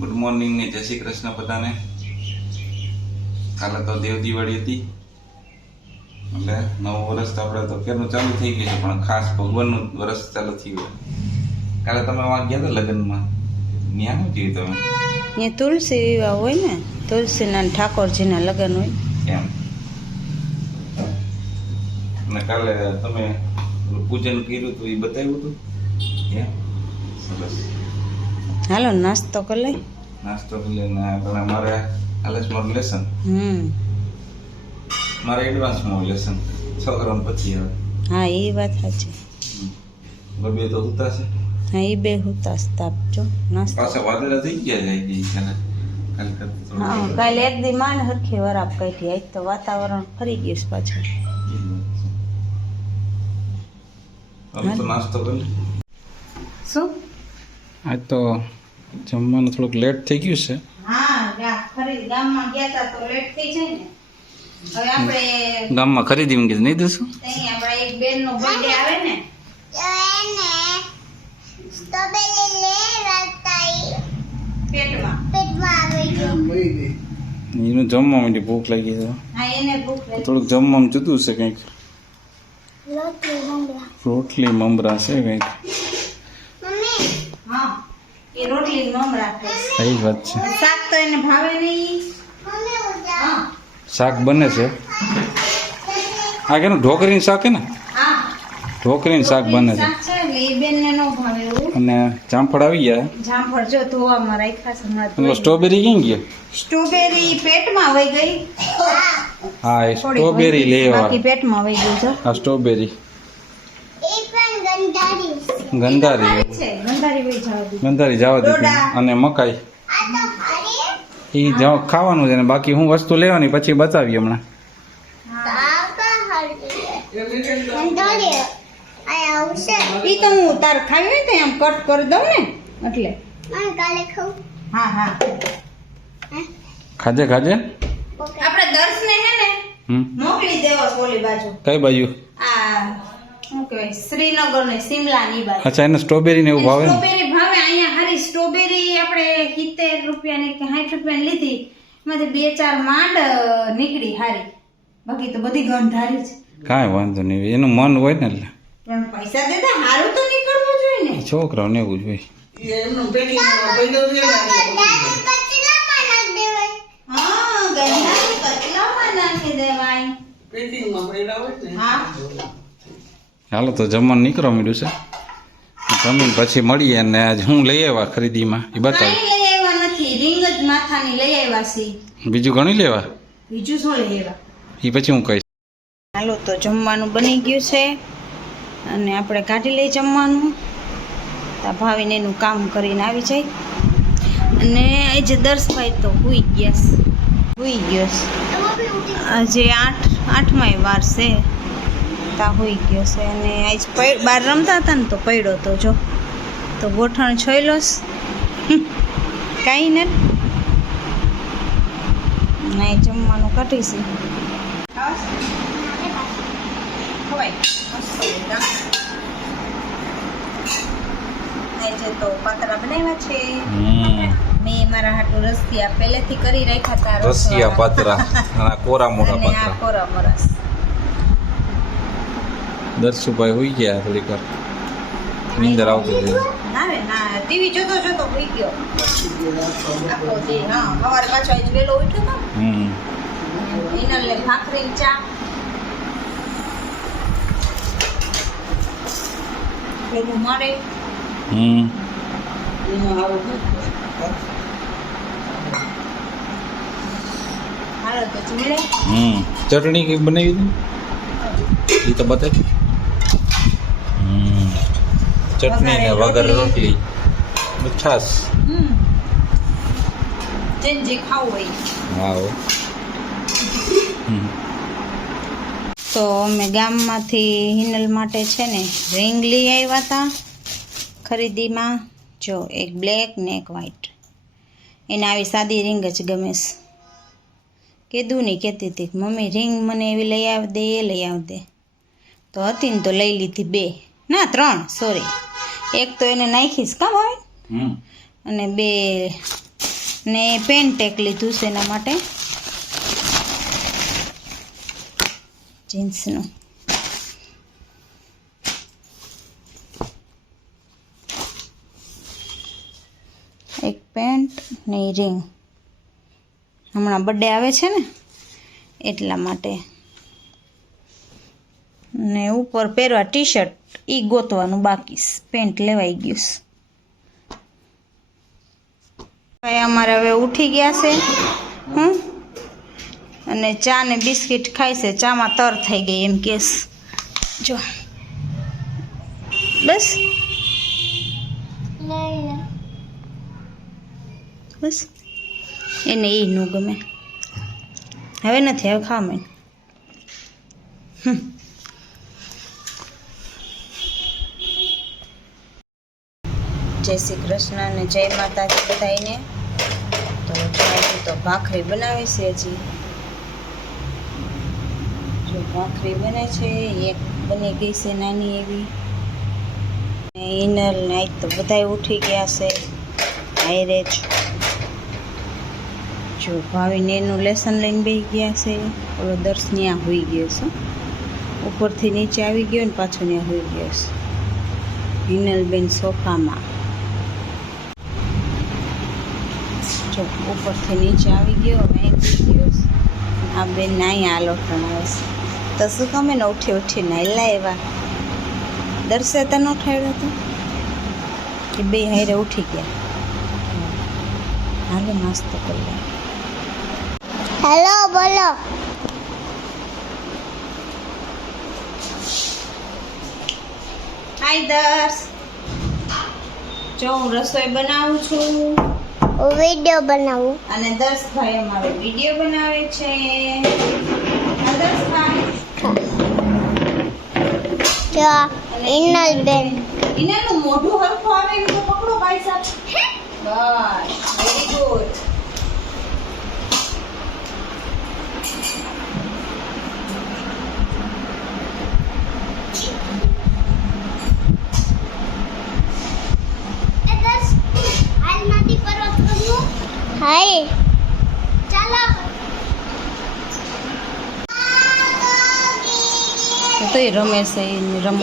Good morning ને જય શ્રી કૃષ્ણ બધાને. કાલે તો દેવ દિવાળી હતી એટલે નવું વર્ષ તો આપણે તો ક્યારનું ચાલુ થઈ ગયું છે, પણ ખાસ ભગવાનનું વર્ષ ચાલુ થયું. કાલે તમે વાં ગયા હતા લગ્નમાં, ત્યાં શું થયું તમે? ત્યાં તુલસી વિવાહ હોય ને, તુલસીના ને ઠાકોરજીના લગ્ન હોય એમ. અને કાલે તમે પૂજન કર્યું હતું એ બતાવ્યું હતું એમ? સરસ. હાલો નાસ્તો કરી લઈ. નાસ્તો કરી લઈને આપણે મારે હાલે છે મારું લેસન. મારે એડવાન્સમાં લેસન છોકરાને પછી આવે. હા એ વાત સાચી. બબે તો ઉતા છે. હા એ બે હુતાસ તાપજો નાસ્તો. પાછા વાદળા થઈ ગયા જાય ગઈ કાલે કરતા થોડું. હા કાલે એક દી માંડ હરખી વરાપ કાઢી, આજ તો વાતાવરણ ફરી ગયું છે પાછું. હવે તો નાસ્તો કરી. શું? આજ તો જમવાનું થોડુંક લેટ થઈ ગયું છે. હા ખરી ગામમાં ગયા તા તો લેટ થઈ જાય ને. હવે આપણે ગામમાં ખરીદી મૂકી નહીં દઈશું. ત્યાં આપણે એક બેન નો બર્થડે આવે ને, એનું જમવા માટે ભૂખ લાગી છે. હા એને ભૂખ લાગી. થોડુંક જમવામાં જુદું છે કંઈક. રોટલી મમરા છે કંઈક. હા એ રોટલી મમરા ખાય. સહી વાત છે. શાક તો એને ભાવે નહીં. હા શાક બને છે. આ કેનું ઢોકરીનું શાક હે ને? હા ઢોકરીનું શાક બને છે. શાક છે એટલે એ બેનને ન ભાવે એવું. અને જામફળ આવી ગયા. જામફળ જો ધોવામાં રાખ્યા છે હમણાં એટલે ધોઈ. સ્ટ્રોબેરી ક્યાં ગયા? સ્ટ્રોબેરી પેટમાં વહી ગઈ. હા એ થોડી સ્ટ્રોબેરી વહી ગઈ. લેવા. બાકી પેટમાં વહી ગયું છે. આ સ્ટ્રોબેરી ગંધારી છે ગંધારી વહી જવા દીધી. ગંધારી જવા દીધી. ડોડા. અને મકાઈ એ ખાવાનું છે ને, બાકી હું વસ્તુ લેવાની પછી બતાવી હમણાં. ઈ તો હું તાર ખાવી હોય તો એમ કટ કરી દઉં ને એટલે. હા હા ખાજે ખાજે. આપણે દર્શને હે ને મોકલી દેવો છે ઓલી બાજુ. કઈ બાજુ? આ શું કહેવાય શ્રીનગર ને સિમલા ની બાજુ. અચ્છા એને સ્ટ્રોબેરી ને એવું ભાવે ને? સ્ટ્રોબેરી ભાવે. અહીંયા હારી સ્ટ્રોબેરી આપણે 70 રૂપિયાની કે 60 રૂપિયાની લીધી, એમાંથી 2-4 માંડ નીકળી હારી, બાકી તો બધી ગંધારી છે. કાંઈ વાંધો નહીં, એનું મન હોય ને એટલે પણ પૈસા દેતા હારું તો નીકળવું જોઈએ ને. છોકરાઓને એવું જ હોય. હા ગંધારી કચલામાં નાખી દેવાય. હા હાલો તો જમવાનું નીકળવા માંડ્યું છે. જમીન પછી મળીએ. અને આજ હું લઈ આવ્યા ખરીદીમાં એ બતાવી. કાંઈ લઈ આવ્યા નથી, રીંગ જ માથાની લઈ આવ્યા છે. બીજું ઘણી લેવા બીજું શું લઈ આવ્યા? એ પછી હું કહીશ. હાલો તો જમવાનું બની ગયું છે અને આપણે કાઢી લઈ જમવાનું. તા ભાવીને એનું કામ કરીને આવી જાય. અને આજે દર્શભાઈ તો હુઈ ગયા છે, હુઈ ગયો છે. આજે 8માય વાર છે, તા હુઈ ગયો છે. અને આજ બહાર રમતા હતા ને તો પડ્યો તો જો તો ગોઠણ છોયલોસ કાંઈ ને જમવાનું કાઢીશું. તો પાતરા બનાવ્યા છે મેં મારા હાટુ રસિયા પહેલેથી કરી રાખ્યા હતા. રસિયા પાતરા અને કોરા મોરા અને આ પાતરા. કોરા મોરા. દર્શુભાઈ હોઈ ગયા થોડીક વાર, નીંદર આવતી હતી. ના રે ના, ટીવી જોતો જોતો હોઈ ગયો આખો દી. હા સવારે પાછો આજ વહેલો ઉઠ્યો હતો. હિનલને ભાખરી ચા ભેગું મળે. હાલો તો ચૂલે ચટણી કઈ બનાવી હતી એ તો બતાવી. ચટણી ને વગર રોટલી છાસ. જે ખાવું હોય. હા તો અમે ગામમાંથી હિનલ માટે છે ને રિંગ લઈ આવ્યા હતા ખરીદીમાં. જો એક બ્લેક ને એક વ્હાઈટ. એને આવી સાદી રિંગ જ ગમે છે. કીધું નહીં, કહેતી હતી મમ્મી રિંગ મને એવી લઈ આવ દે, એ લઈ આવ દે. તો હતી ને તો લઈ લીધી 2 ના 3 સોરી. એક તો એને નાખીશ કા ભાઈ, અને 2 ને પેન્ટ એક લીધું છે એના માટે જીન્સનું. એક પેન્ટ ને રિંગ. હમણાં બર્થડે આવે છે ને એટલા માટે. ને ઉપર પહેરવા ટી શર્ટ એ ગોતવાનું બાકી છે. પેન્ટ લેવાઈ ગયું છે. અમારે હવે ઉઠી ગયા છે અને ચા ને બિસ્કિટ ખાય છે. ચામાં તર થઈ ગઈ એમ કેસ. જો બસ બસ એને એ ન ગમે. હવે નથી, હવે ખાવા માંડ. જય શ્રી કૃષ્ણ અને જય માતાજી બધાઈને. તો તો ભાખરી બનાવે છે હજી. જો ભાખરી બને છે, એક બની ગઈ છે નાની એવી. ઇનર ને આજ તો બધા ઉઠી ગયા છે હાયરે જ. જો ભાવીને એનું લેસન લઈને બેસી ગયા છે. ઓલો દર્શ ત્યાં હોઈ ગયો છે, ઉપરથી નીચે આવી ગયો ને પાછો ત્યાં હોઈ ગયો છે. હિનલબેન સોફામાં. જો ઉપરથી નીચે આવી ગયો, હવે અહીં હોઈ ગયો છે. આ બેન અહીંયા આલોટણ આવે છે. તો શું ગમે ને ઉઠી ઉઠીને હેલા એવા. દર્શે તને ઉઠાડ્યો હતો કે બે હારે ઉઠી ગયા. હાલો નાસ્તો કરી લે. હેલો બોલો. હાય દર્શ. જો હું રસોઈ બનાવું છું વિડિયો બનાવું. અને દર્શભાઈ અમારો વિડીયો બનાવે છે. હા દર્શભાઈ. જો ઇનલબેન. ઇનાનું મોઢું હરખું આવે એમ તો પકડો ભાઈ સાહેબ. બસ વેરી ગુડ. હાય ચાલો. તો એ રમે છે એની રમત.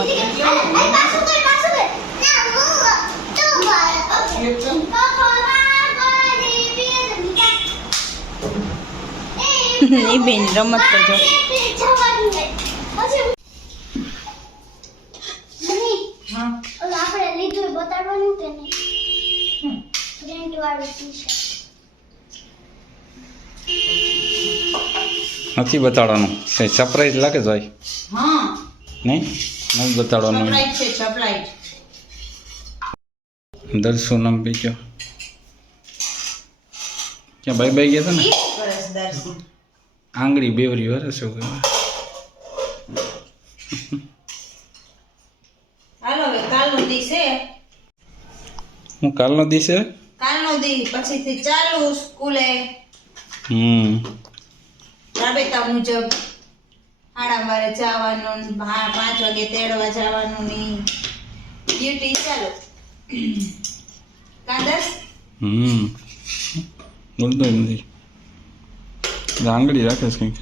એ બેન રમત તો જો. આપણે લીધું બતાડવાનું કે નહીં? પ્રિન્ટ વાળું ટી-શર્ટ નથી બતાડવાનું. કઈ સરપ્રાઈઝ લાગે છે ભાઈ? હા નહીં નથી બતાડવાનું. સરપ્રાઈઝ છે, સરપ્રાઈઝ. દર્શું નામ બીજો ક્યાં બાય બાય ગયા હતા ને? સરસ દર્શ. આંગળી બેવરી વરે શું કહેવાય. હાલો હવે કાલનો દી છે. હું કાલનો દિવસે કાલનો દી પછીથી ચાલુ સ્કૂલે રાબેતા મુજબ 12:30 જવાનું, 5 વાગે તેડવા જવાનું ની ડ્યુટી ચાલુ. કાદસ બોલતો નથી. આંગળી રાખે છે કંઈક.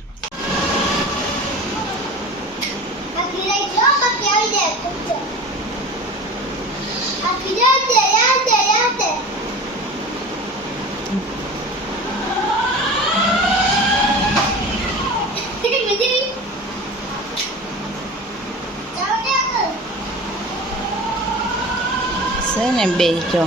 બાકી રહી જો બાકી આવી જાય પિક્ચર. બાકી યાદ દે. છે ને બે જો.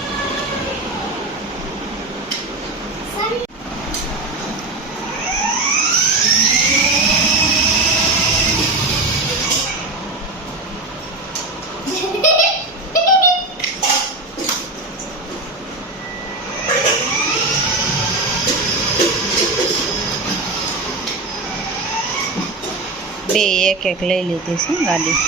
બે એક એક લઈ લીધી છે ગાડી.